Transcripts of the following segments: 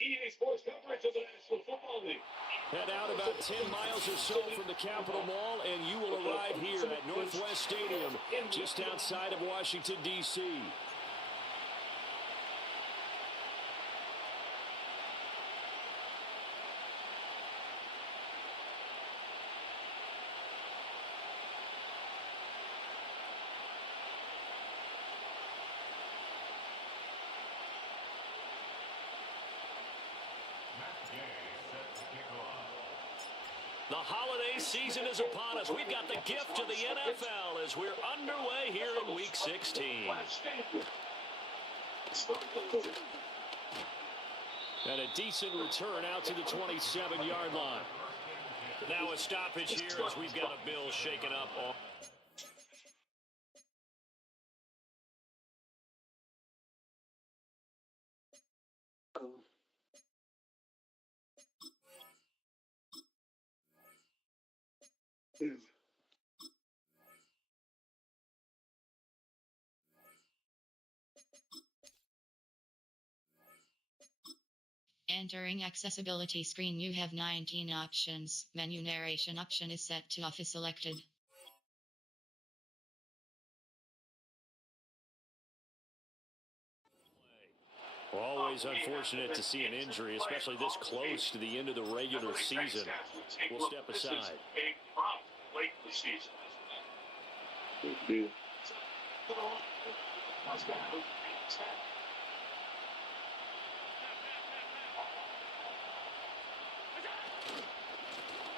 EA Sports coverage of the National Football League. Head out about 10 miles or so from the Capitol Mall, and you will arrive here at Northwest Stadium, just outside of Washington, D.C. The holiday season is upon us. We've got the gift of the NFL as we're underway here in Week 16. And a decent return out to the 27-yard line. Now a stoppage here as we've got a Bill shaken up on. Entering accessibility screen, you have 19 options. Menu narration option is set to off is selected. Always unfortunate to see an injury, especially this close to the end of the regular season. We'll step aside. A problem late in the season.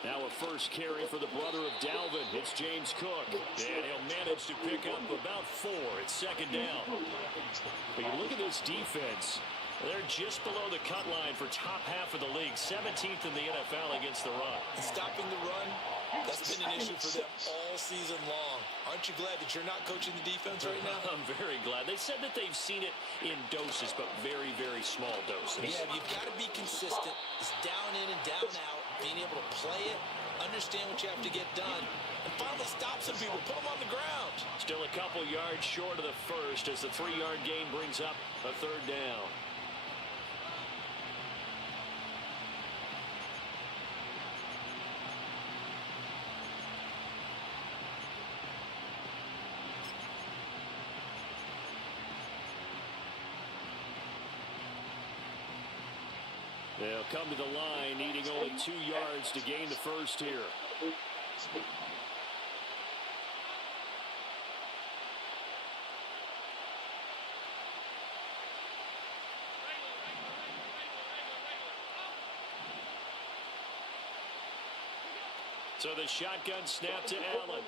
Now a first carry for the brother of Dalvin. It's James Cook. And he'll manage to pick up about 4. It's second down. But you look at this defense. They're just below the cut line for top half of the league. 17th in the NFL against the run. Stopping the run, that's been an issue for them all season long. Aren't you glad that you're not coaching the defense right now? I'm very glad. They said that they've seen it in doses, but very, very small doses. Yeah, you've got to be consistent. It's down in and down out. Being able to play it, understand what you have to get done, and finally stop some people, put them on the ground. Still a couple yards short of the first as the 3-yard gain brings up a third down. They'll come to the line, needing only 2 yards to gain the first here. So the shotgun snap to Allen.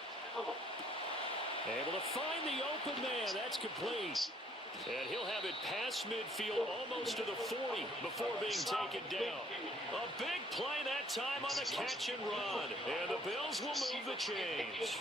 Able to find the open man. That's complete. And he'll have it past midfield, almost to the 40 before being taken down. A big play that time on the catch and run. And the Bills will move the chains.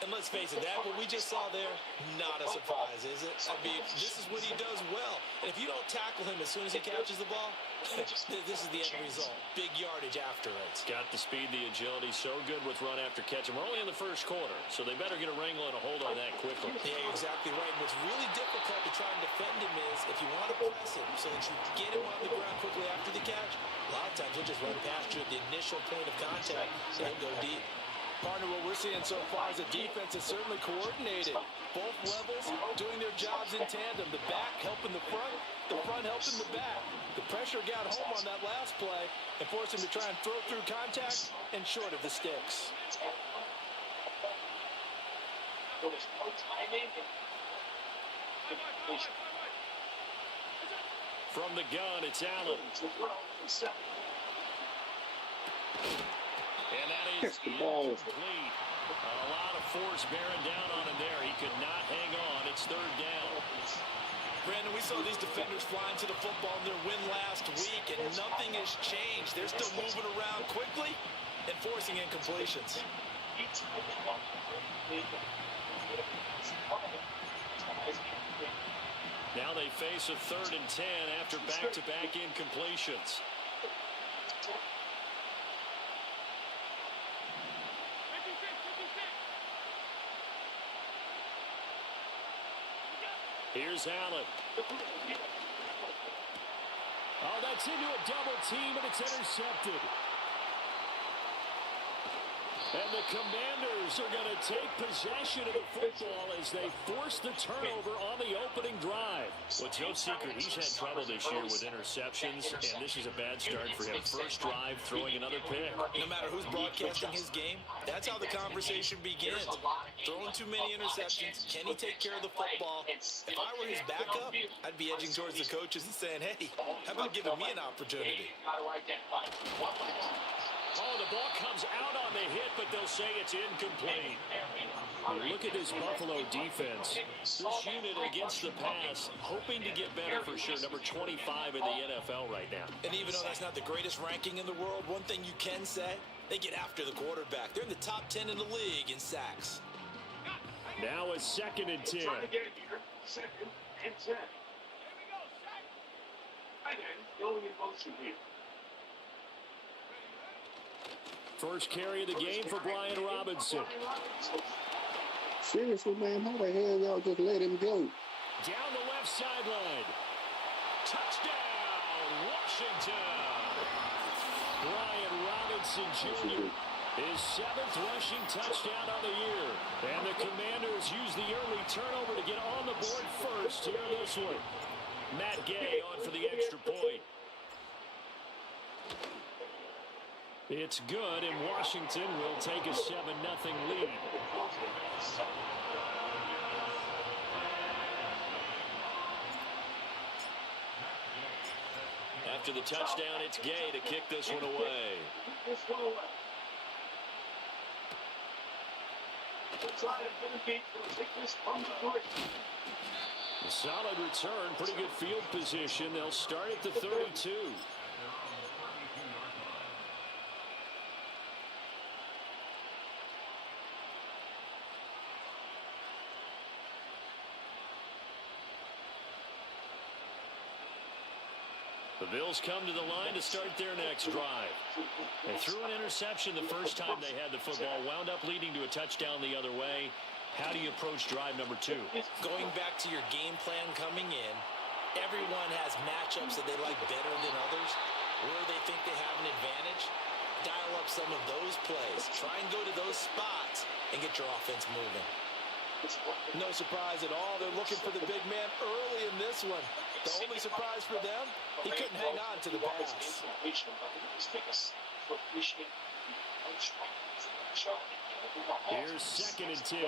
And let's face it, that what we just saw there, not a surprise, is it? I mean, this is what he does well. And if you don't tackle him as soon as he catches the ball, this is the end result. Big yardage after it. Got the speed, the agility, so good with run after catch. And we're only in the first quarter, so they better get a wrangle and a hold on that quickly. Yeah, exactly right. And what's really difficult to try and defend him is if you want to press him so that you get him on the ground quickly after the catch, a lot of times he'll just run past you at the initial point of contact and he'll go deep. Partner, what we're seeing so far is the defense is certainly coordinated. Both levels doing their jobs in tandem. The back helping the front helping the back. The pressure got home on that last play and forced him to try and throw through contact and short of the sticks. There was no timing. From the gun, it's Allen. And that is incomplete. A lot of force bearing down on him there. He could not hang on. It's third down. Brandon, we saw these defenders flying to the football in their win last week, and nothing has changed. They're still moving around quickly and forcing incompletions. Now they face a 3rd and 10 after back-to-back incompletions. Here's Allen. Oh, That's into a double team, and it's intercepted. And the Commanders are going to take possession of the football as they force the turnover on the opening drive. Well, it's no secret he's had trouble this year with interceptions, and this is a bad start for him. First drive, throwing another pick. No matter who's broadcasting his game, that's how the conversation begins. Throwing too many interceptions. Can he take care of the football? If I were his backup, I'd be edging towards the coaches and saying, hey, how about giving me an opportunity? Oh, the ball comes out on the hit, but they'll say it's incomplete. Look at this Buffalo defense. This unit against the pass, hoping to get better for sure. Number 25 in the NFL right now. And even though that's not the greatest ranking in the world, one thing you can say, they get after the quarterback. They're in the top 10 in the league in sacks. Now a 2nd and 10. Trying to get here. 2nd and 10. And then going in motion here. First carry of the game for Brian Robinson. Seriously, man, how the hell y'all just let him go? Down the left sideline. Touchdown, Washington. Brian Robinson Jr. his 7th rushing touchdown on the year. And the Commanders use the early turnover to get on the board first here in this one. Matt Gay on for the extra point. It's good, and Washington will take a 7-0 lead. After the touchdown, it's Gay to kick this one away. A solid return, pretty good field position. They'll start at the 32. The Bills come to the line to start their next drive. They threw an interception the first time they had the football, wound up leading to a touchdown the other way. How do you approach drive number 2? Going back to your game plan coming in, everyone has matchups that they like better than others. Where they think they have an advantage, dial up some of those plays. Try and go to those spots and get your offense moving. No surprise at all. They're looking for the big man early in this one. The only surprise for them, he couldn't hang on to the pass. Here's 2nd and 10.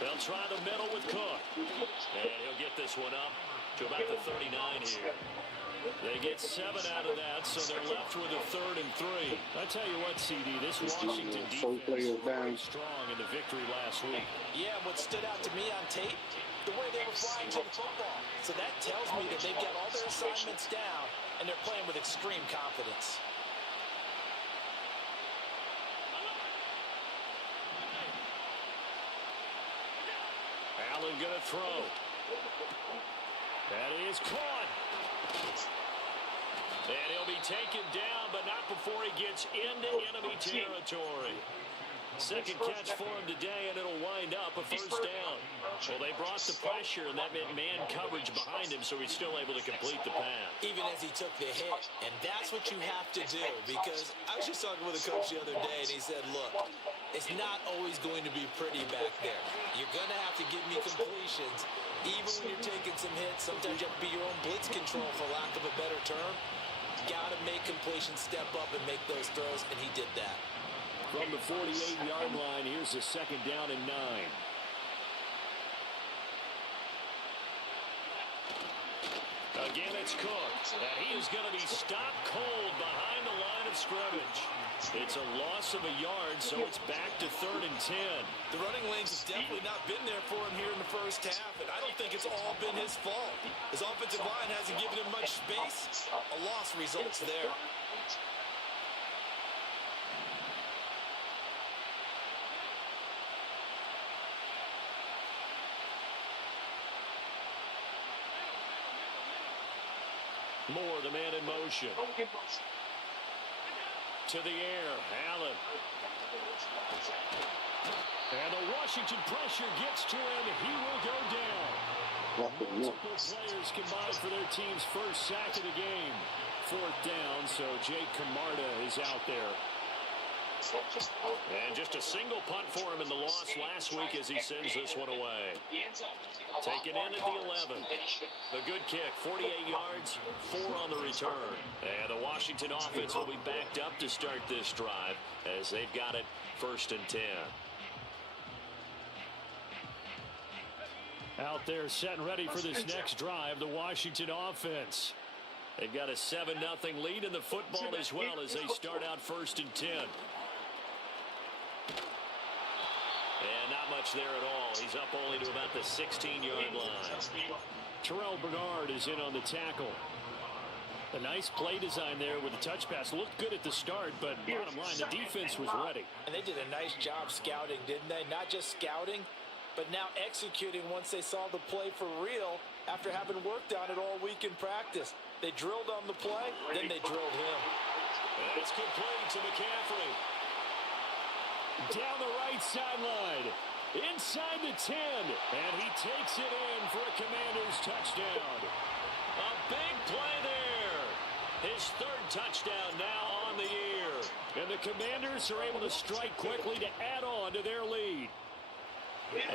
They'll try the middle with Cook. And he'll get this one up to about the 39 here. They get 7 out of that, so they're left with a 3rd and 3. I tell you what, CD, this Washington defense was very strong in the victory last week. Yeah, what stood out to me on tape, the way they were flying to the football. So that tells me that they've got all their assignments down, and they're playing with extreme confidence. Allen going to throw. That is caught. And he'll be taken down, but not before he gets into enemy territory. Second catch for him today, and it'll wind up a first down. Well, they brought the pressure, and that meant man coverage behind him, so he's still able to complete the pass. Even as he took the hit, and that's what you have to do, because I was just talking with a coach the other day, and he said, look, it's not always going to be pretty back there. You're going to have to give me completions. Even when you're taking some hits, sometimes you have to be your own blitz control, for lack of a better term. Got to make completions step up and make those throws, and he did that. From the 48-yard line, here's a 2nd down and 9. Again, it's Cook, and he is going to be stopped cold behind the line of scrimmage. It's a loss of a yard, so it's back to 3rd and 10. The running lanes have definitely not been there for him here in the first half, and I don't think it's all been his fault. His offensive line hasn't given him much space. A loss results there. Moore, the man in motion. To the air, Allen. Washington pressure gets to him. He will go down. Multiple players combined for their team's first sack of the game. 4th down, so Jake Camarda is out there. And just a single punt for him in the loss last week as he sends this one away. Taken in at the 11. A good kick, 48 yards, 4 on the return. And the Washington offense will be backed up to start this drive as they've got it 1st and 10. Out there set and ready for this next drive, the Washington offense. They've got a 7-0 lead in the football as well as they start out 1st and 10. And not much there at all. He's up only to about the 16-yard line. Terrell Bernard is in on the tackle. A nice play design there with the touch pass. Looked good at the start, but bottom line, the defense was ready. And they did a nice job scouting, didn't they? Not just scouting, but now executing once they saw the play for real after having worked on it all week in practice. They drilled on the play, then they drilled him. It's complete to McCaffrey. Down the right sideline. Inside the 10. And he takes it in for a Commanders touchdown. A big play there. His 3rd touchdown now on the year. And the Commanders are able to strike quickly to add on to their lead.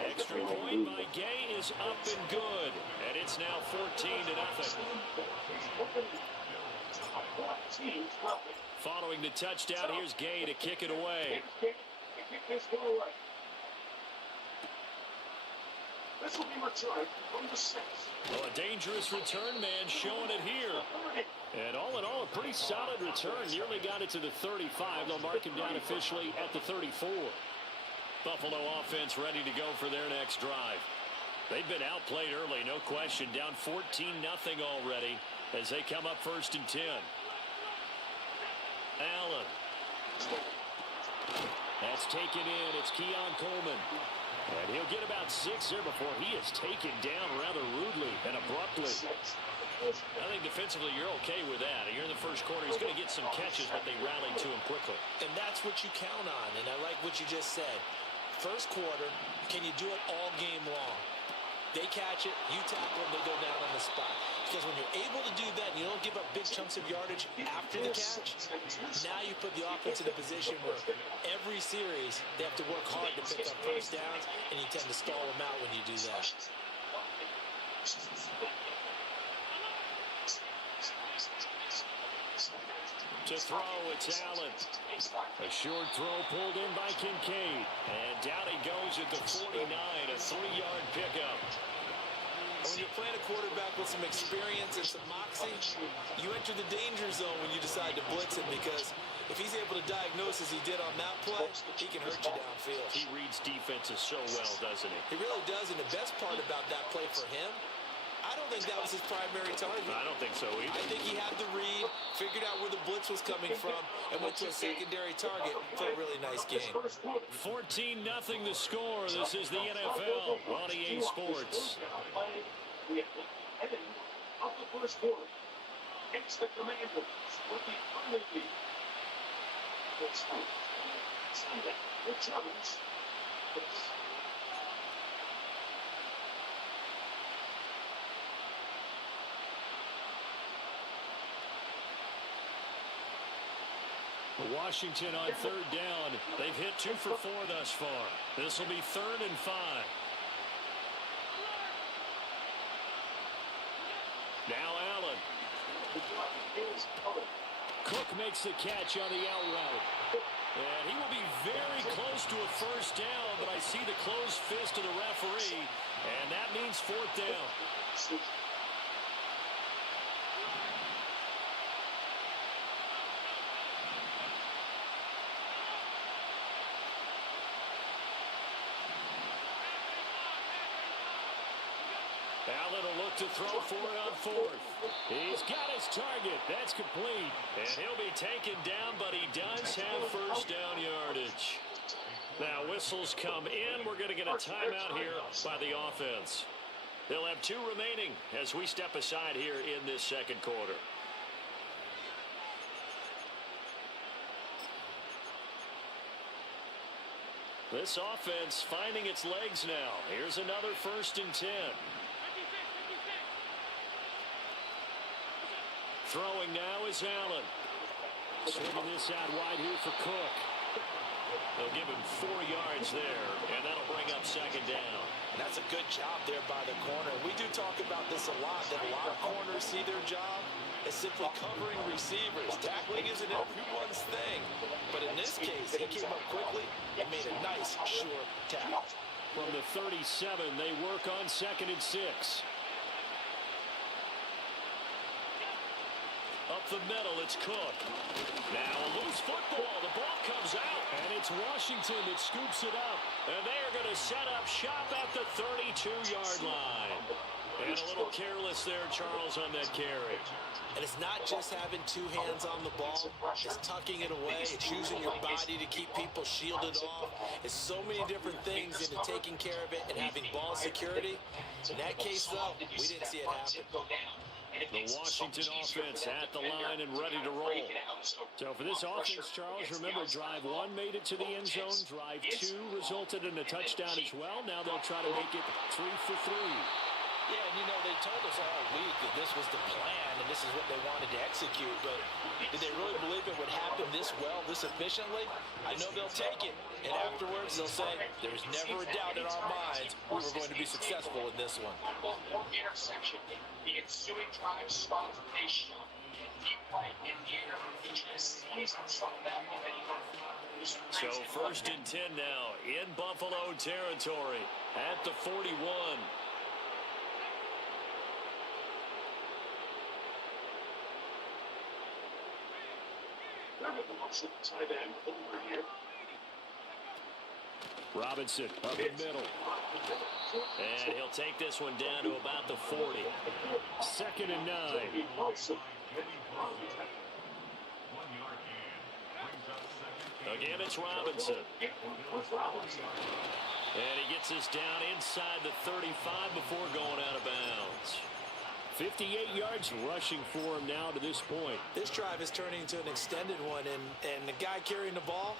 Extra point by Gay is up and good. And it's now 14-0. Following the touchdown, here's Gay to kick it away. This will be returned from the 6. Well, a dangerous return man showing it here. And all in all, a pretty solid return. Nearly got it to the 35. They'll mark him down officially at the 34. Buffalo offense ready to go for their next drive. They've been outplayed early, no question. Down 14-0 already as they come up 1st and 10. Allen. That's taken in. It's Keon Coleman. And he'll get about 6 here before he is taken down rather rudely and abruptly. I think defensively you're okay with that. You're in the first quarter. He's going to get some catches, but they rallied to him quickly. And that's what you count on. And I like what you just said. First quarter, can you do it all game long? They catch it, you tackle them, they go down on the spot. Because when you're able to do that, and you don't give up big chunks of yardage after the catch, now you put the offense in a position where every series they have to work hard to pick up 1st downs, and you tend to stall them out when you do that. To throw, it's Allen. A short throw pulled in by Kincaid. And down he goes at the 49, a 3-yard pickup. When you're playing a quarterback with some experience and some moxie, you enter the danger zone when you decide to blitz him, because if he's able to diagnose as he did on that play, he can hurt you downfield. He reads defenses so well, doesn't he? He really does, and the best part about that play for him, I don't think that was his primary target. I don't think so either. I think he had the read, figured out where the blitz was coming from, and went to a secondary target for a really nice game. 14-0 the score. This is the NFL on EA Sports. Of the first quarter, it's the Commanders with the early lead. Sunday returns. Washington on 3rd down. They've hit 2 for 4 thus far. This will be 3rd and 5. Now Allen. Cook makes the catch on the out route. And he will be very close to a 1st down, but I see the closed fist of the referee, and that means 4th down. Allen will look to throw for it on 4th. He's got his target. That's complete. And he'll be taken down, but he does have 1st down yardage. Now whistles come in. We're going to get a timeout here by the offense. They'll have 2 remaining as we step aside here in this 2nd quarter. This offense finding its legs now. Here's another 1st and 10. Throwing now is Allen. Swinging this out wide here for Cook. They'll give him 4 yards there, and that'll bring up 2nd down. That's a good job there by the corner. We do talk about this a lot, that a lot of corners see their job as simply covering receivers. Tackling isn't everyone's thing. But in this case, he came up quickly and made a nice, short tackle. From the 37, they work on 2nd and 6. Up the middle, it's Cook. Now a loose football. The ball comes out. And it's Washington that scoops it up. And they are going to set up shop at the 32-yard line. And a little careless there, Charles, on that carry. And it's not just having 2 hands on the ball. It's tucking it away. It's using your body to keep people shielded off. It's so many different things into taking care of it and having ball security. In that case, though, we didn't see it happen. The Washington offense at the line and ready to roll. So for this offense, Charles, remember, drive 1 made it to the end zone. Drive 2 resulted in a touchdown as well. Now they'll try to make it 3 for 3. Yeah, and you know, they told us all week that this was the plan and this is what they wanted to execute, but did they really believe it would happen this well, this efficiently? I know they'll take it, and afterwards they'll say, there's never a doubt in our minds we were going to be successful in this one. Interception. The ensuing drive spot for a shot. Deep right in the air. So 1st and 10 now in Buffalo territory at the 41. Robinson up the middle. And he'll take this one down to about the 40. 2nd and 9. Again, it's Robinson. And he gets this down inside the 35 before going out of bounds. 58 yards rushing for him now to this point. This drive is turning into an extended one, and the guy carrying the ball,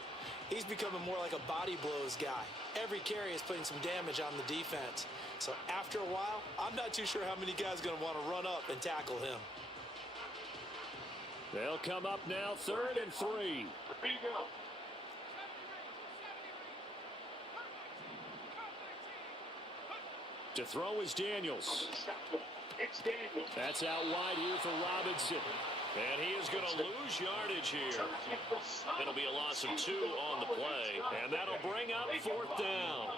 he's becoming more like a body blows guy. Every carry is putting some damage on the defense. So after a while, I'm not too sure how many guys are going to want to run up and tackle him. They'll come up now 3rd and 3. To throw is Daniels. That's out wide here for Robinson. And he is going to lose yardage here. It'll be a loss of 2 on the play. And that'll bring up 4th down.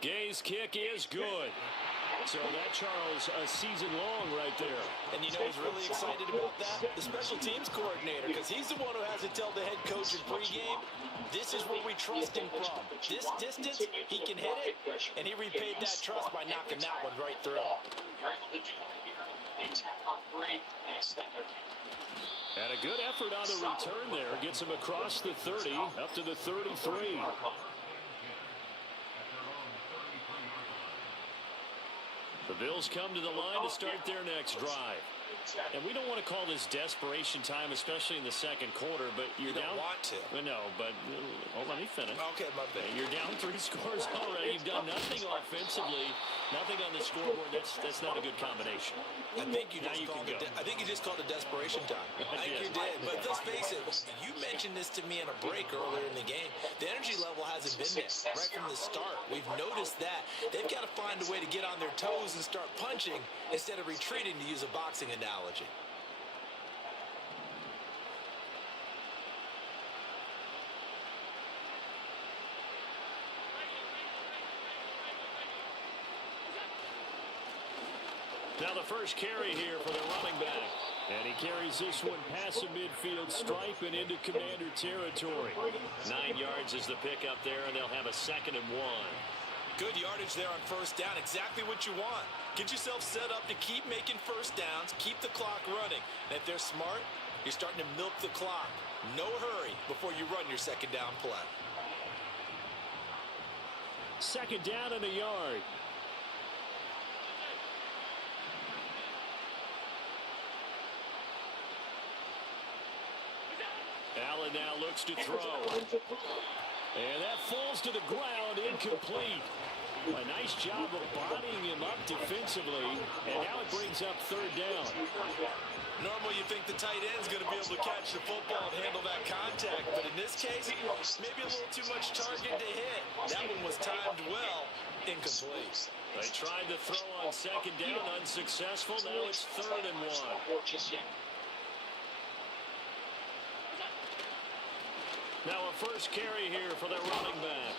Gay's kick is good. So that, Charles, a season long right there. And you know who's really excited about that? The special teams coordinator, because he's the one who has to tell the head coach in pregame, this is where we trust him from. This distance, he can hit it, and he repaid that trust by knocking that one right through. And a good effort on the return there. Gets him across the 30, up to the 33. The Bills come to the line to start their next drive. And we don't want to call this desperation time, especially in the 2nd quarter, but you're down. You don't want to. No, but let me finish. Okay, my bad. You're down 3 scores already. You've done nothing offensively, nothing on the scoreboard. That's not a good combination. I think you just called it desperation time. I think you did. But let's face it, you mentioned this to me in a break earlier in the game. The energy level hasn't been there right from the start. We've noticed that. They've got to find a way to get on their toes and start punching instead of retreating, to use a boxing analogy. Now the first carry here for the running back. And he carries this one past the midfield stripe and into Commander territory. 9 yards is the pickup there, and they'll have a 2nd and 1. Good yardage there on 1st down. Exactly what you want. Get yourself set up to keep making 1st downs, keep the clock running. And if they're smart, you're starting to milk the clock. No hurry before you run your 2nd down play. 2nd down and a yard. now looks to throw. And that falls to the ground, incomplete. A nice job of bodying him up defensively, and now it brings up third down. Normally you think the tight end's going to be able to catch the football and handle that contact, but in this case, maybe a little too much target to hit. That one was timed well, incomplete. They tried to throw on second down, unsuccessful. Now it's 3rd and 1. Now a first carry here for their running back.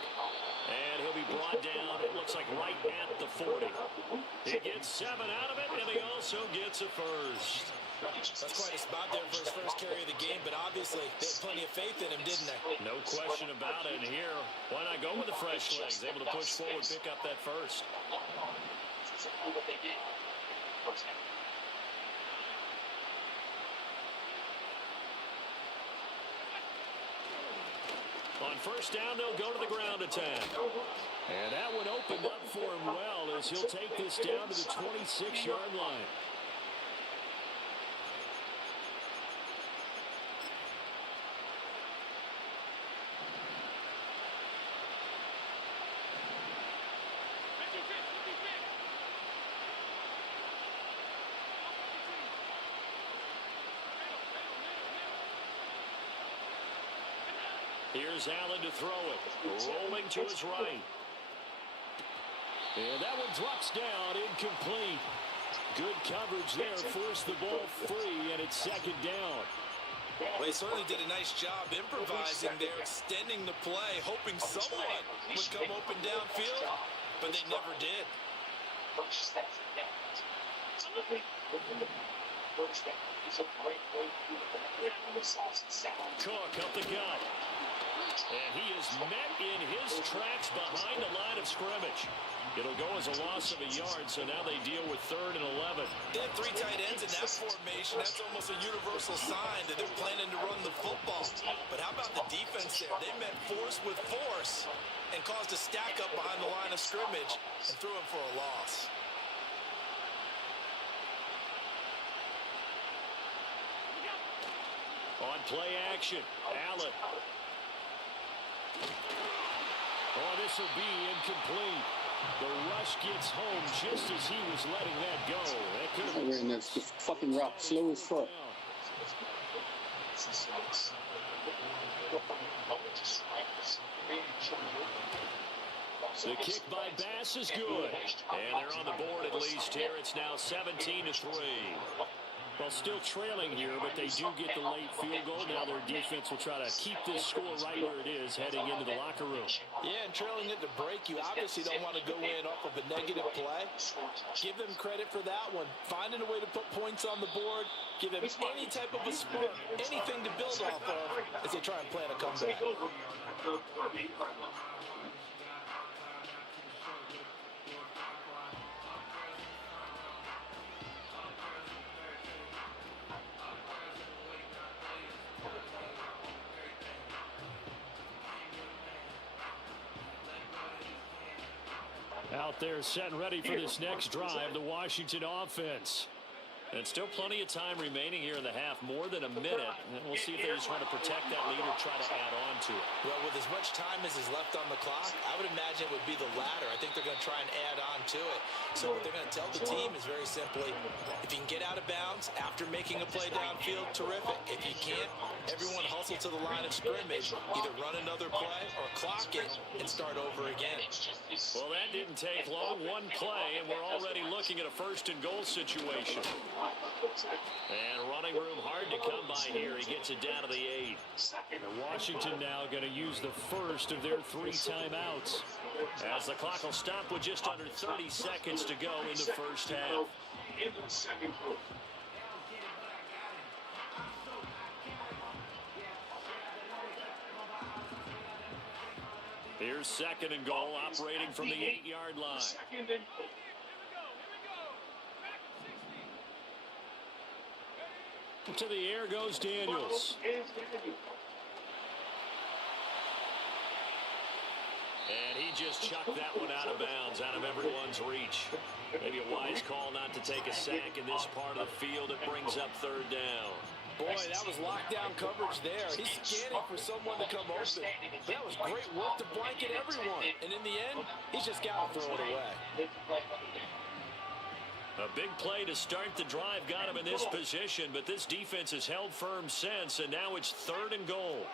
And he'll be brought down, it looks like right at the 40. He gets 7 out of it, and he also gets a first. That's quite a spot there for his first carry of the game, but obviously they had plenty of faith in him, didn't they? No question about it. And here, why not go with the fresh legs? Able to push forward, pick up that first. On first down, they'll go to the ground attack. And that one opened up for him well as he'll take this down to the 26-yard line. Here's Allen to throw it. Rolling to his right. And that one drops down, incomplete. Good coverage there, forced the ball free, and it's 2nd down. Well, he certainly did a nice job improvising there, extending the play, hoping someone would come open downfield, but they never did. Cook up the gut. And he is met in his tracks behind the line of scrimmage. It'll go as a loss of a yard, so now they deal with 3rd and 11. They had 3 tight ends in that formation. That's almost a universal sign that they're planning to run the football. But how about the defense there? They met force with force and caused a stack up behind the line of scrimmage and threw him for a loss. On play action, Allen. Oh, this will be incomplete. The rush gets home just as he was letting that go. That could have been That's just fucking rock, slow as fuck. The kick by Bass is good. And they're on the board at least here. It's now 17-3. Well, still trailing here, but they do get the late field goal. Now their defense will try to keep this score right where it is heading into the locker room. Yeah, and trailing it to break, you obviously don't want to go in off of a negative play. Give them credit for that one. Finding a way to put points on the board, give them any type of a spark, anything to build off of as they try and plan a comeback. Out there set and ready for this next drive, the Washington offense. And still plenty of time remaining here in the half, more than a minute. And we'll see if they just want to protect that lead or try to add on to it. Well, with as much time as is left on the clock, I would imagine it would be the latter. I think they're going to try and add on to it. So what they're going to tell the team is very simply, if you can get out of bounds after making a play downfield, terrific. If you can't, everyone hustle to the line of scrimmage, either run another play or clock it and start over again. Well, that didn't take long. One play, and we're already looking at a 1st and goal situation. And running room hard to come by here. He gets it down to the 8. And Washington now going to use the first of their 3 timeouts, as the clock will stop with just under 30 seconds to go in the first half. Here's 2nd and goal, operating from the 8-yard line. To the air goes Daniels. And he just chucked that one out of bounds, out of everyone's reach. Maybe a wise call not to take a sack in this part of the field. It brings up 3rd down. Boy, that was lockdown coverage there. He's scanning for someone to come open. That was great work to blanket everyone. And in the end, he's just got to throw it away. A big play to start the drive got him in this position, but this defense has held firm since, and now it's 3rd and goal.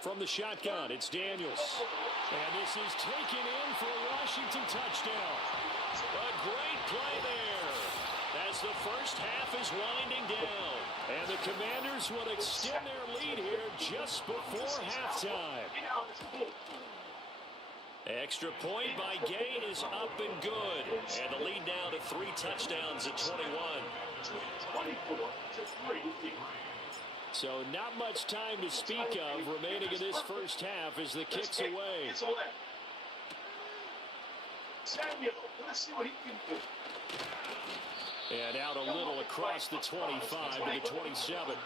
From the shotgun, it's Daniels. And this is taken in for a Washington touchdown. A great play there as the first half is winding down. And the Commanders will extend their lead here just before halftime. Extra point by Gay is up and good. And the lead now to 3 touchdowns at 21. So not much time to speak of remaining in this first half as the kick's away. Let's see what he can do. And out a little across the 25 to the 27.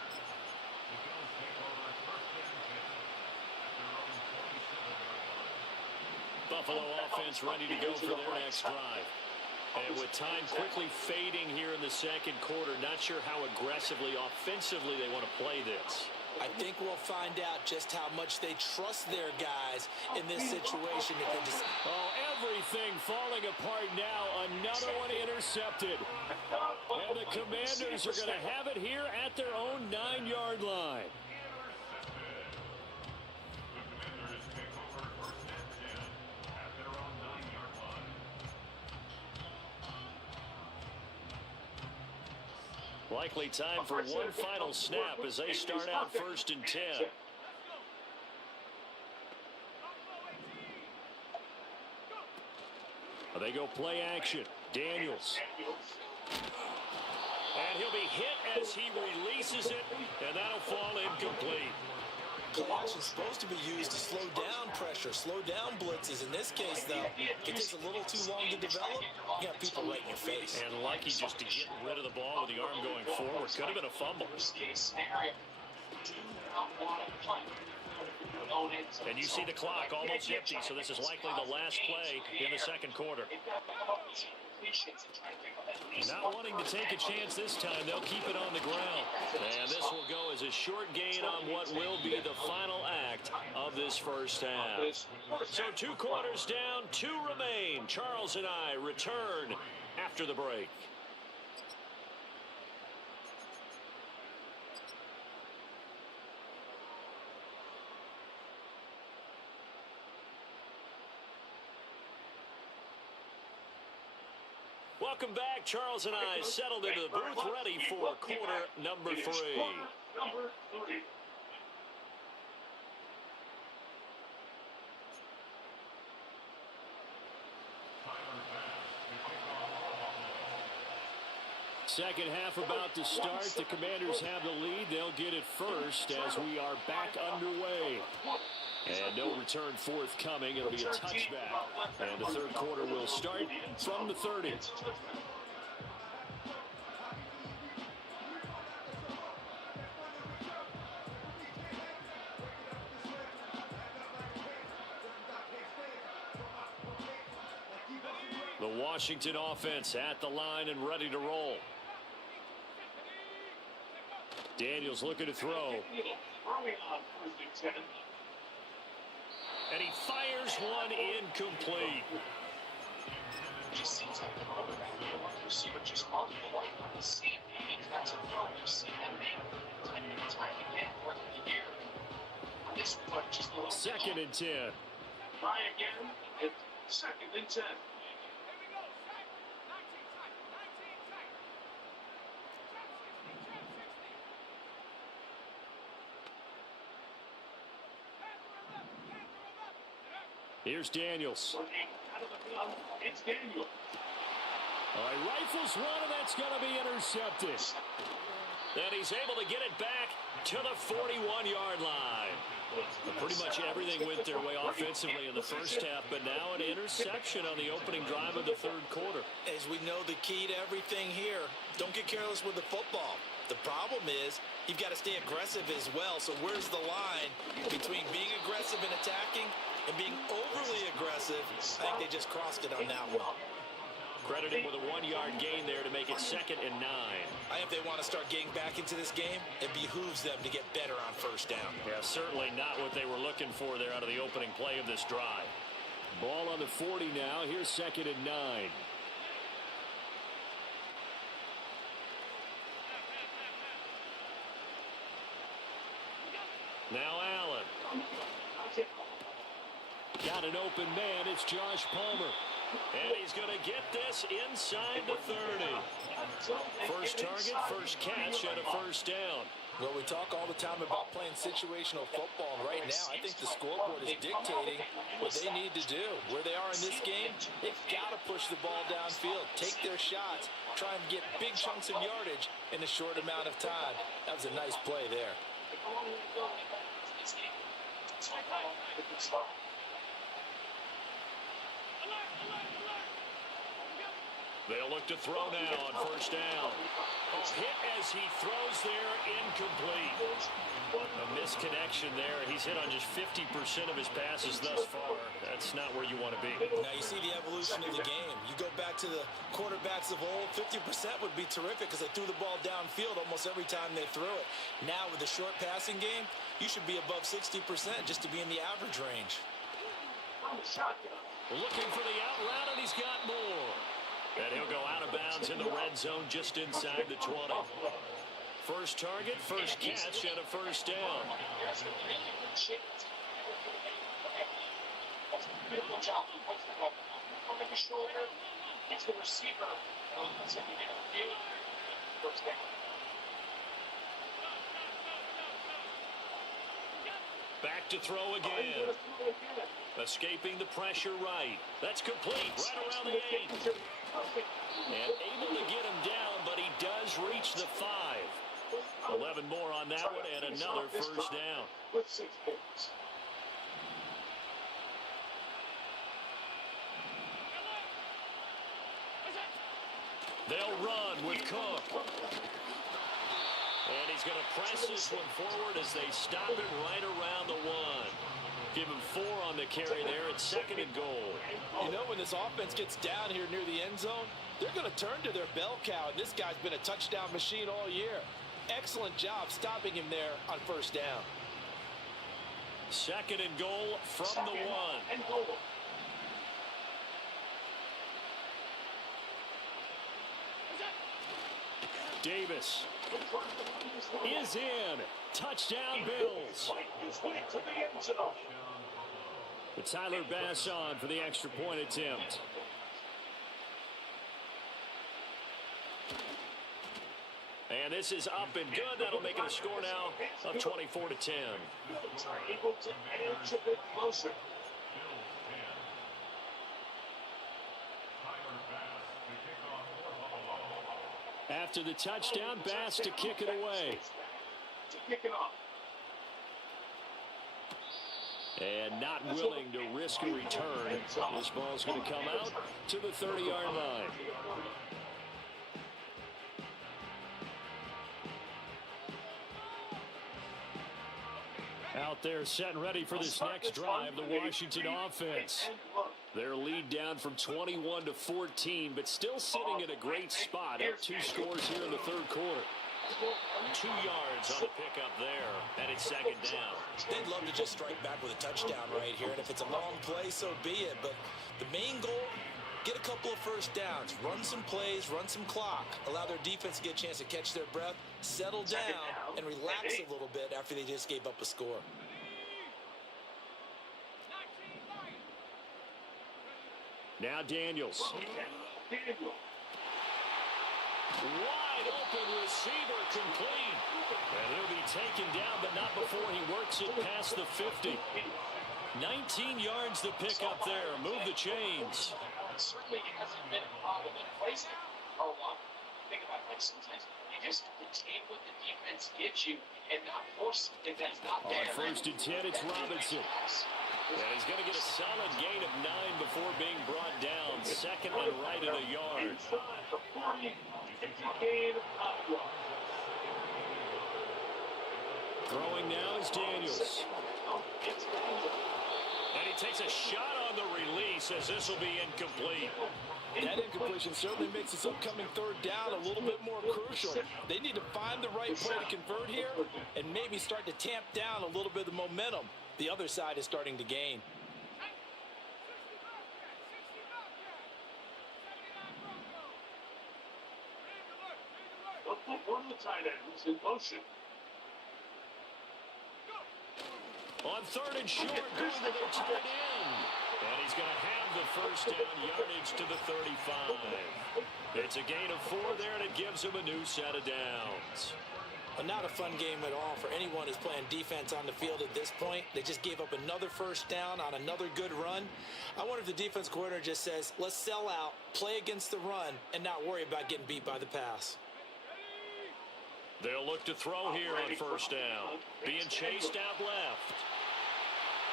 Buffalo offense ready to go for their next drive. And with time quickly fading here in the second quarter, not sure how aggressively, offensively they want to play this. I think we'll find out just how much they trust their guys in this situation. If they just... Oh, everything falling apart now. Another one intercepted. And the Commanders are going to have it here at their own 9-yard line. Likely time for one final snap as they start out 1st and 10. They go play action. Daniels. And he'll be hit as he releases it, and that'll fall incomplete. Play action is supposed to be used to slow down pressure, slow down blitzes. In this case, though, it takes a little too long to develop. You got people right in your face. And lucky just to get rid of the ball with the arm going forward. Could have been a fumble. And you see the clock almost empty, so this is likely the last play in the second quarter. Not wanting to take a chance this time, they'll keep it on the ground. And this will go as a short gain on what will be the final act of this first half. So 2 quarters down, 2 remain. Charles and I return after the break. Welcome back. Charles and I settled into the booth, ready for quarter number 3. Second half about to start. The Commanders have the lead. They'll get it first as we are back underway. And no return forthcoming. It'll be a touchback. And the third quarter will start from the 30. The Washington offense at the line and ready to roll. Daniels looking to throw. And he fires one incomplete. Just seems like the moment that you want to receive it just on the line on the same defensive throw. You've seen that time and time again for the year. This one just a little 2nd and 10. Try again. It's 2nd and 10. Here's Daniels. It's Daniel. All right, rifles one, and that's going to be intercepted. Then he's able to get it back to the 41-yard line. But pretty much everything went their way offensively in the first half, but now an interception on the opening drive of the third quarter. As we know, the key to everything here, don't get careless with the football. The problem is you've got to stay aggressive as well. So where's the line between being aggressive and attacking and being overly aggressive? I think they just crossed it on that one. Credit him with a 1-yard gain there to make it 2nd and 9. I think they want to start getting back into this game. It behooves them to get better on first down. Yeah, certainly not what they were looking for there out of the opening play of this drive. Ball on the 40 now. Here's 2nd and 9. Now Allen. Got an open man. It's Josh Palmer. And he's going to get this inside the 30. First target, first catch, and a first down. Well, we talk all the time about playing situational football, and right now I think the scoreboard is dictating what they need to do. Where they are in this game, they've got to push the ball downfield, take their shots, try and get big chunks of yardage in a short amount of time. That was a nice play there. They'll look to throw now on first down. Hit as he throws there, incomplete. A misconnection there. He's hit on just 50% of his passes thus far. That's not where you want to be. Now you see the evolution of the game. You go back to the quarterbacks of old, 50% would be terrific because they threw the ball downfield almost every time they threw it. Now with the short passing game, you should be above 60% just to be in the average range. Looking for the out route, and he's got more. And he'll go out of bounds in the red zone just inside the 20. First target, first catch, and a first down. Beautiful job. Over the shoulder. It's the receiver. First down. Back to throw again. Escaping the pressure right. That's complete. Right around the 8. And able to get him down, but he does reach the 5. 11 more on that one, and another first down. They'll run with Cook. And he's going to press this one forward as they stop it right around the 1. Give him 4 on the carry there. It's 2nd and goal. You know, when this offense gets down here near the end zone, they're going to turn to their bell cow, and this guy's been a touchdown machine all year. Excellent job stopping him there on first down. 2nd and goal from the 1. Davis is in. Touchdown, Bills. But Tyler Bass on for the extra point attempt. And this is up and good. That'll make it a score now of 24-10. After the touchdown, Bass to kick it away. And not willing to risk a return. This ball's going to come out to the 30-yard line. Out there set and ready for this next drive, the Washington offense. Their lead down from 21 to 14, but still sitting in a great spot. Up 2 scores here in the 3rd quarter. 2 yards on the pickup there, and it's 2nd down. They'd love to just strike back with a touchdown right here, and if it's a long play, so be it. But the main goal, get a couple of first downs, run some plays, run some clock, allow their defense to get a chance to catch their breath, settle down, and relax a little bit after they just gave up a score. Now Daniels. Wide open receiver complete. And he'll be taken down, but not before he works it past the 50. 19 yards to pick up there. Move the chains. Certainly it hasn't been a problem in place or one. Think about it, like sometimes you just take what the defense gives you and not force something that's not there. On 1st and 10, it's Robinson. And he's going to get a solid gain of 9 before being brought down. 2nd and right at a yard. Throwing now is Daniels. And he takes a shot on the release as this will be incomplete. That incompletion certainly makes this upcoming third down a little bit more crucial. They need to find the right play to convert here and maybe start to tamp down a little bit of the momentum the other side is starting to gain. One of the tight ends in motion. On third and short, going to their tight end. And he's going to have the first down yardage to the 35. It's a gain of 4 there, and it gives him a new set of downs. Well, not a fun game at all for anyone who's playing defense on the field at this point. They just gave up another first down on another good run. I wonder if the defense coordinator just says, let's sell out, play against the run, and not worry about getting beat by the pass. They'll look to throw here on first down. Being chased out left.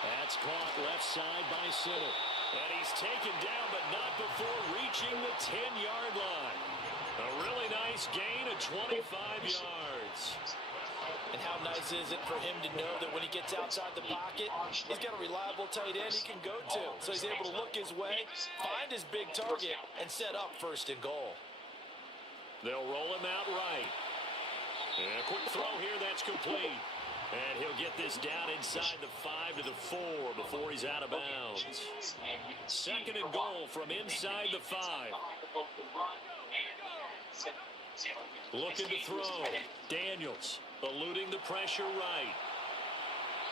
That's caught left side by Sinnott. And he's taken down, but not before reaching the 10-yard line. A really nice gain of 25 yards. And how nice is it for him to know that when he gets outside the pocket, he's got a reliable tight end he can go to. So he's able to look his way, find his big target, and set up first and goal. They'll roll him out right. And a quick throw here, that's complete. And he'll get this down inside the 5 to the 4 before he's out of bounds. Second and goal from inside the 5. Looking to throw. Daniels eluding the pressure right.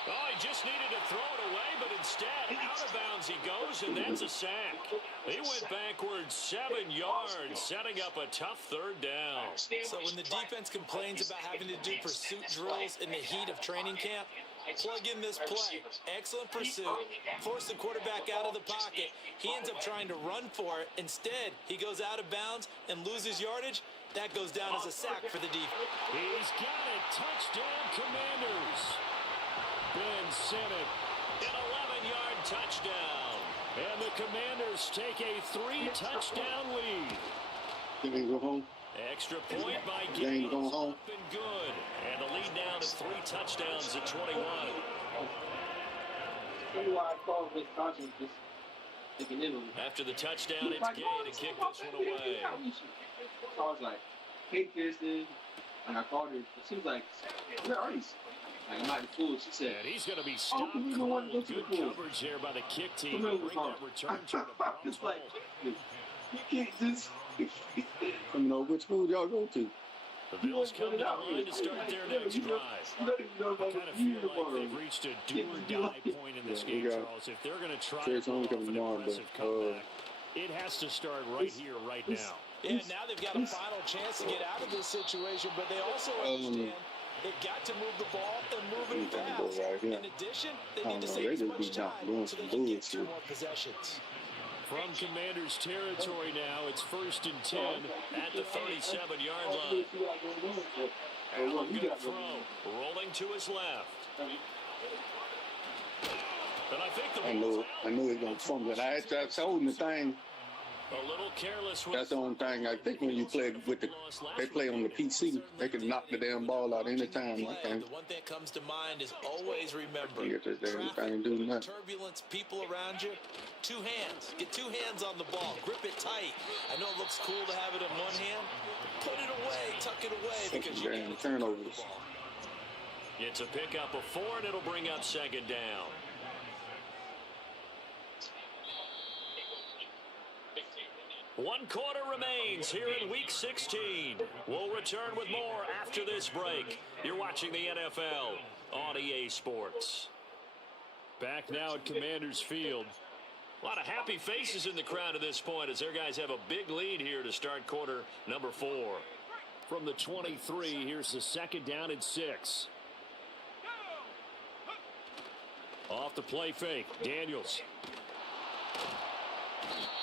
Oh, he just needed to throw it away, but instead, out of bounds he goes, and that's a sack. He went backwards 7 yards, setting up a tough third down. So when the defense complains about having to do pursuit drills in the heat of training camp, plug in this play. Excellent pursuit. Force the quarterback out of the pocket. He ends up trying to run for it. Instead, he goes out of bounds and loses yardage. That goes down as a sack for the defense. He's got it. Touchdown, Commanders. Ben Sinnott, an 11-yard touchdown. And the Commanders take a 3-touchdown lead. They can go home. Extra point by They ain't going Gaines, home. up and good. And the lead down to 3 touchdowns at 21. After the touchdown, it's Gay to kick this one away. So I was like, hey, Kirsten. And I called her. She was like, where are you? Like, I'm not the fool. She said, And he's going to be stopped. you don't want to go to Good the pool. coverage there by the kick team. Come To here, bring that return to the It's Browns like, home. you can't just. Come know which school y'all go to. The Bills come to the line to start their next drive. I kind of feel like they've reached a do-or-die point in this game, Charles. If they're going to try to pull off an impressive comeback, it has to start right here, right now. Yeah, now they've got a final chance to get out of this situation, but they also understand they've got to move the ball and move it fast. In addition, they need to save as much time so they can get 2 more possessions. From Commanders territory now, it's 1st and 10 at the 37-yard line. Allen good throw, rolling to his left. And I think the I knew he was gonna fumble it. I told him the thing. a little careless with That's the only thing. I think when you play with they play on the PC, they can knock the damn ball out anytime. I think. The one thing that comes to mind is always remember You get this damn thing, do nothing. turbulence, people around you. 2 hands. Get 2 hands on the ball. Grip it tight. I know it looks cool to have it in one hand. Put it away. Tuck it away because you Damn got turnovers. It's a pickup of 4, and it'll bring up 2nd down. One quarter remains here in Week 16. We'll return with more after this break. You're watching the NFL on EA Sports. Back now at Commanders Field. A lot of happy faces in the crowd at this point as their guys have a big lead here to start quarter number 4. From the 23, here's the 2nd down and 6. Off the play fake, Daniels.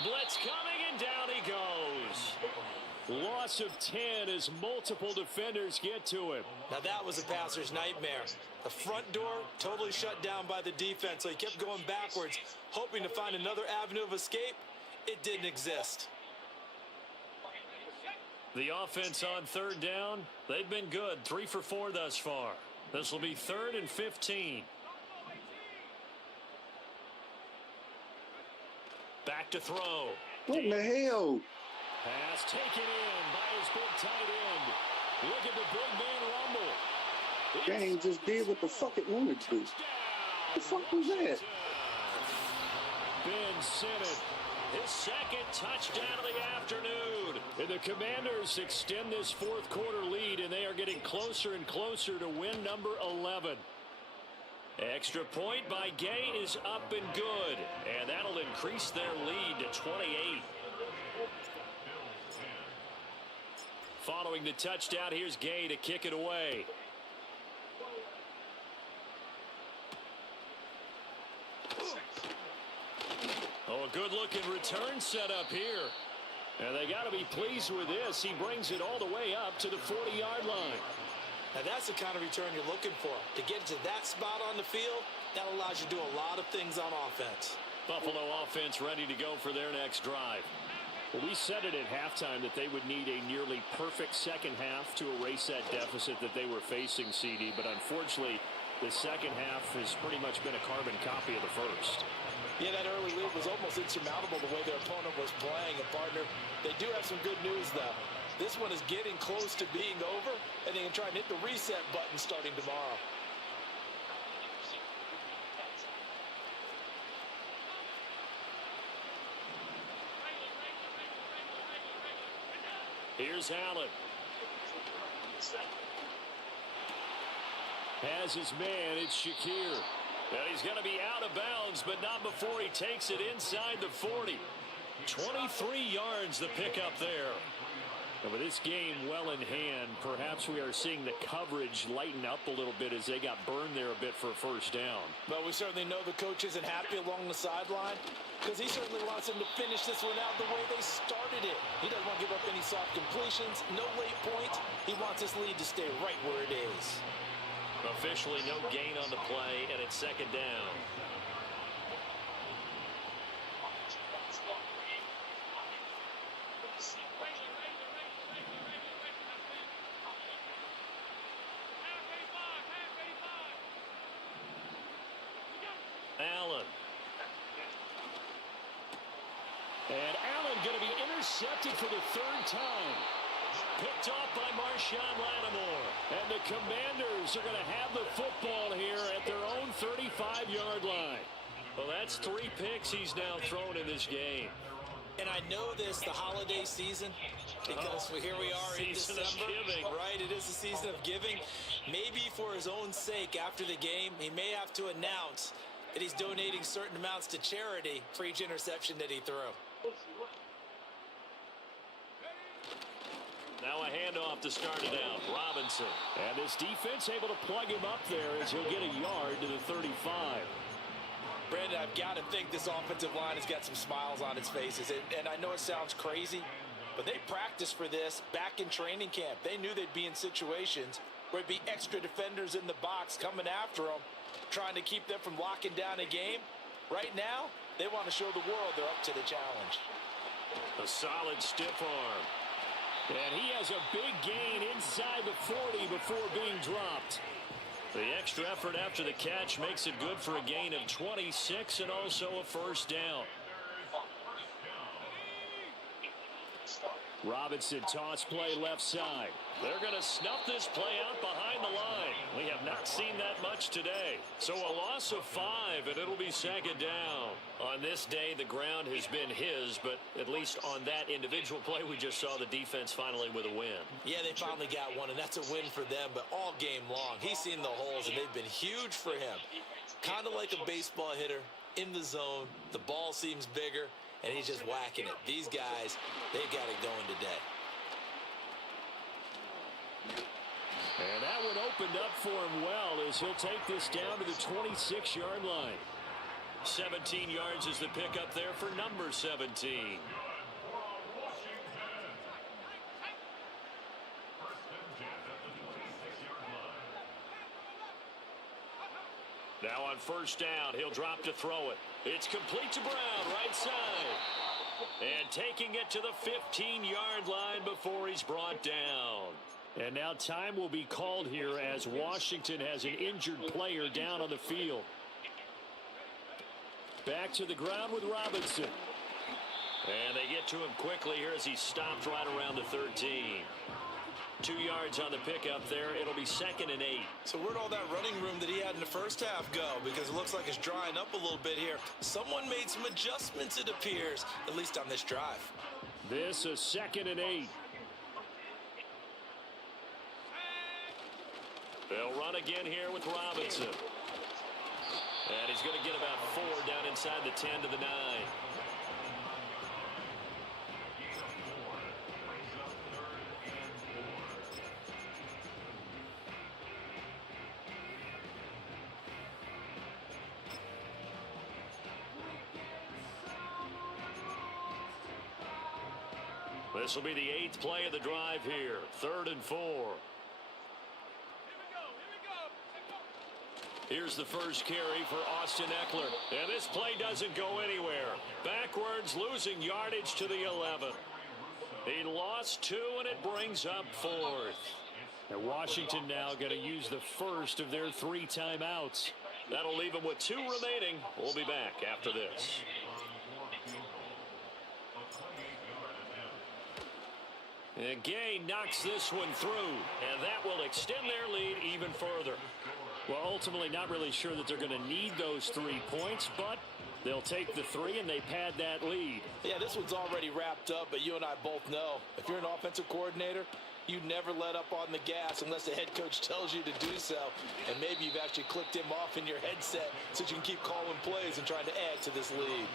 Blitz coming, and down he goes. Loss of 10 as multiple defenders get to him. Now that was a passer's nightmare. The front door totally shut down by the defense, so he kept going backwards, hoping to find another avenue of escape. It didn't exist. The offense on 3rd down, they've been good. 3 for 4 thus far. This will be 3rd and 15. Back to throw. What in the hell? Pass taken in by his big tight end. Look at the big man rumble. Game just did what the fuck it wanted to do. The fuck was that? Ben Simmons, his second touchdown of the afternoon. And the Commanders extend this fourth quarter lead, and they are getting closer and closer to win number 11. Extra point by Gay is up and good, and that'll increase their lead to 28. Following the touchdown, here's Gay to kick it away. Oh, a good-looking return set up here. And they got to be pleased with this. He brings it all the way up to the 40-yard line. Now, that's the kind of return you're looking for. To get to that spot on the field, that allows you to do a lot of things on offense. Buffalo offense ready to go for their next drive. Well, we said it at halftime that they would need a nearly perfect second half to erase that deficit that they were facing, CD. But unfortunately, the second half has pretty much been a carbon copy of the first. Yeah, that early lead was almost insurmountable the way their opponent was playing. And, partner, they do have some good news, though. This one is getting close to being over, and they can try and hit the reset button starting tomorrow. Here's Allen. Has his man, it's Shakir. And he's going to be out of bounds, but not before he takes it inside the 40. 23 yards the pickup there. And with this game well in hand, perhaps we are seeing the coverage lighten up a little bit as they got burned there a bit for a first down. But we certainly know the coach isn't happy along the sideline because he certainly wants them to finish this one out the way they started it. He doesn't want to give up any soft completions, no late points. He wants this lead to stay right where it is. Officially no gain on the play, and it's second down. Allen. And Allen going to be intercepted for the third time. Picked off by Marshawn Lattimore. And the Commanders are going to have the football here at their own 35-yard line. Well, that's 3 picks he's now thrown in this game. And I know this, the holiday season, because here we are in Season December. of giving. Right, it is the season of giving. Maybe for his own sake after the game, he may have to announce that he's donating certain amounts to charity for each interception that he threw. Now a handoff to start it out. Robinson. And this defense able to plug him up there as he'll get a yard to the 35. Brandon, I've got to think this offensive line has got some smiles on its faces. And I know it sounds crazy, but they practiced for this back in training camp. They knew they'd be in situations where it'd be extra defenders in the box coming after them, trying to keep them from locking down a game. Right now, they want to show the world they're up to the challenge. A solid stiff arm. And he has a big gain inside the 40 before being dropped. The extra effort after the catch makes it good for a gain of 26 and also a first down. Robinson toss play left side. They're going to snuff this play out behind the line. We have not seen that much today. So a loss of 5, and it'll be second down. On this day, the ground has been his, but at least on that individual play, we just saw the defense finally with a win. Yeah, they finally got one, and that's a win for them, but all game long, he's seen the holes, and they've been huge for him. Kind of like a baseball hitter in the zone. The ball seems bigger, and he's just whacking it. These guys, they've got it going today. And that one opened up for him well as he'll take this down to the 26-yard line. 17 yards is the pickup there for number 17. Now on first down, he'll drop to throw it. It's complete to Brown, right side. And taking it to the 15-yard line before he's brought down. And now time will be called here as Washington has an injured player down on the field. Back to the ground with Robinson. And they get to him quickly here as he stopped right around the 13. 2 yards on the pickup there. It'll be 2nd and 8. So where'd all that running room that he had in the first half go? Because it looks like it's drying up a little bit here. Someone made some adjustments, it appears, at least on this drive. This is 2nd and 8. They'll run again here with Robinson. And he's going to get about 4 down inside the 10 to the 9. This will be the 8th play of the drive here. 3rd and 4. Here's the first carry for Austin Eckler. And this play doesn't go anywhere. Backwards, losing yardage to the 11. He lost 2, and it brings up 4th. And Washington now going to use the first of their 3 timeouts. That'll leave them with 2 remaining. We'll be back after this. And Gay knocks this one through, and that will extend their lead even further. Well, ultimately, not really sure that they're going to need those 3 points, but they'll take the 3 and they pad that lead. Yeah, this one's already wrapped up, but you and I both know if you're an offensive coordinator, you never let up on the gas unless the head coach tells you to do so. And maybe you've actually clicked him off in your headset so you can keep calling plays and trying to add to this lead.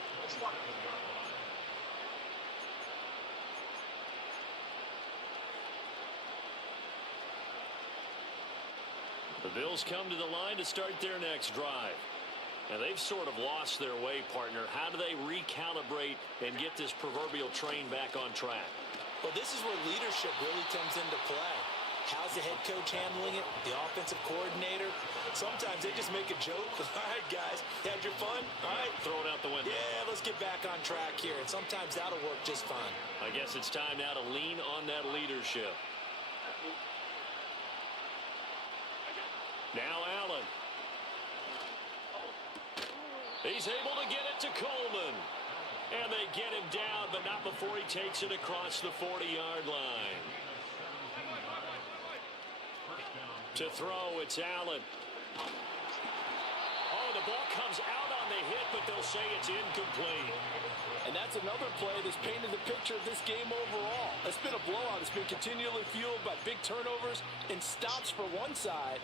The Bills come to the line to start their next drive. Now, they've sort of lost their way, partner. How do they recalibrate and get this proverbial train back on track? Well, this is where leadership really comes into play. How's the head coach handling it? The offensive coordinator? Sometimes they just make a joke. All right, guys, had your fun? All right. Throw it out the window. Yeah, let's get back on track here. And sometimes that'll work just fine. I guess it's time now to lean on that leadership. Now Allen. He's able to get it to Coleman. And they get him down, but not before he takes it across the 40-yard line. To throw, it's Allen. Oh, the ball comes out on the hit, but they'll say it's incomplete. And that's another play that's painted the picture of this game overall. It's been a blowout. It's been continually fueled by big turnovers and stops for one side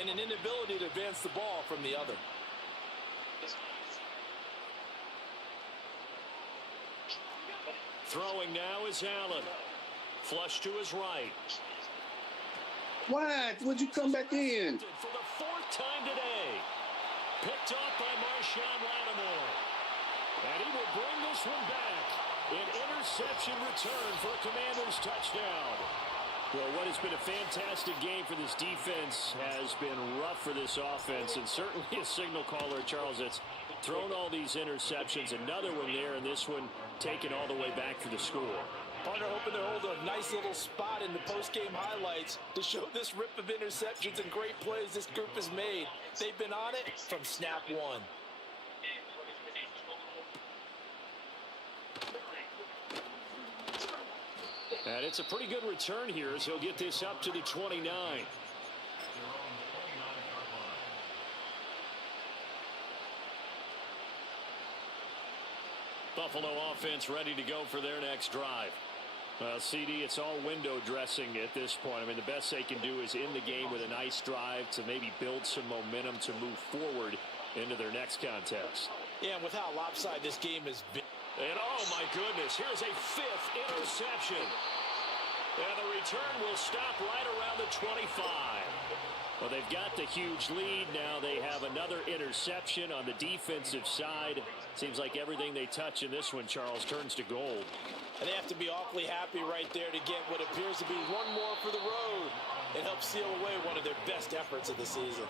and an inability to advance the ball from the other. Throwing now is Allen. Flush to his right. What? Would you come back in? For the 4th time today. Picked off by Marshawn Lattimore. And he will bring this one back. An interception return for a Commanders touchdown. Well, what has been a fantastic game for this defense has been rough for this offense, and certainly a signal caller, Charles, that's thrown all these interceptions. Another one there, and this one taken all the way back for the score. Partner hoping to hold a nice little spot in the post-game highlights to show this rip of interceptions and great plays this group has made. They've been on it from snap one. And it's a pretty good return here as he'll get this up to the 29. Buffalo offense ready to go for their next drive. Well, CD, it's all window dressing at this point. I mean, the best they can do is end the game with a nice drive to maybe build some momentum to move forward into their next contest. Yeah, and with how lopsided this game has been. And oh my goodness, here's a 5th interception. And the return will stop right around the 25. Well, they've got the huge lead. Now they have another interception on the defensive side. Seems like everything they touch in this one, Charles, turns to gold. And they have to be awfully happy right there to get what appears to be one more for the road and help seal away one of their best efforts of the season.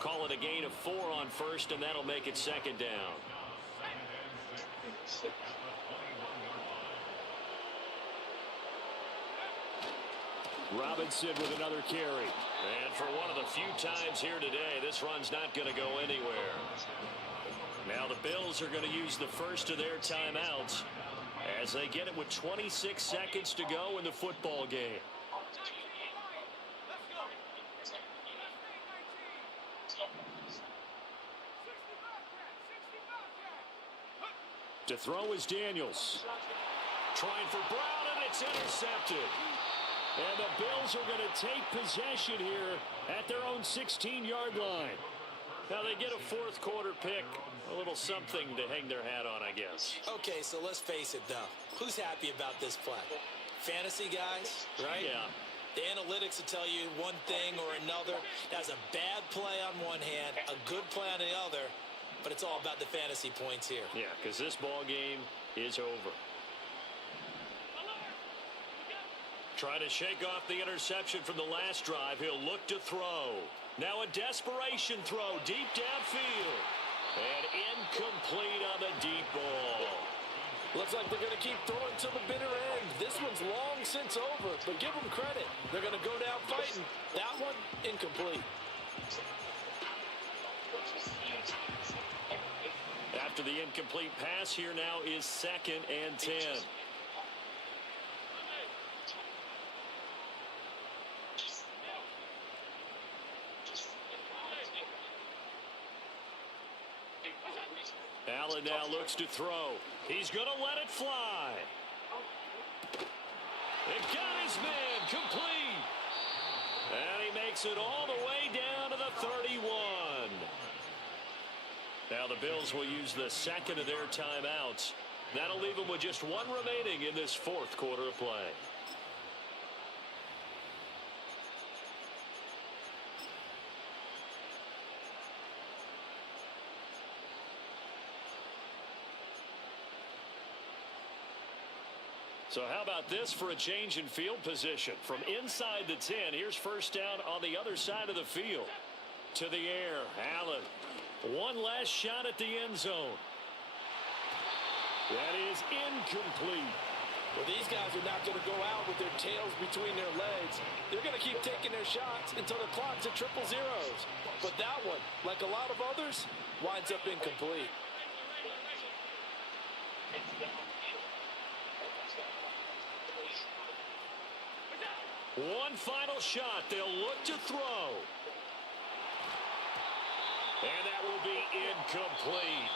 Call it a gain of 4 on first, and that'll make it 2nd down. Robinson with another carry. And for one of the few times here today, this run's not going to go anywhere. Now the Bills are going to use the first of their timeouts. as they get it with 26 seconds to go in the football game. To throw is Daniels. Trying for Brown, and it's intercepted. And the Bills are going to take possession here at their own 16-yard line. Now they get a fourth quarter pick. A little something to hang their hat on, I guess. Okay, so let's face it, though. Who's happy about this play? Fantasy guys, right? Yeah. The analytics will tell you one thing or another. That's a bad play on one hand, a good play on the other, but it's all about the fantasy points here. Yeah, because this ball game is over. Trying to shake off the interception from the last drive. He'll look to throw. Now a desperation throw deep downfield. And incomplete on the deep ball. Looks like they're going to keep throwing to the bitter end. This one's long since over, but give them credit. They're going to go down fighting. That one, incomplete. After the incomplete pass, here now is 2nd and 10. Allen now looks to throw. He's going to let it fly. It got his man complete. And he makes it all the way down to the 31. Now the Bills will use the second of their timeouts. That'll leave them with just one remaining in this fourth quarter of play. So how about this for a change in field position? From inside the 10, here's first down on the other side of the field. To the air, Allen. One last shot at the end zone. That is incomplete. Well, these guys are not going to go out with their tails between their legs. They're going to keep taking their shots until the clock's at triple zeros. But that one, like a lot of others, winds up incomplete. One final shot. They'll look to throw. And that will be incomplete.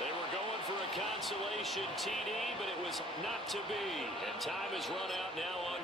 They were going for a consolation TD, but it was not to be. And time is run out now on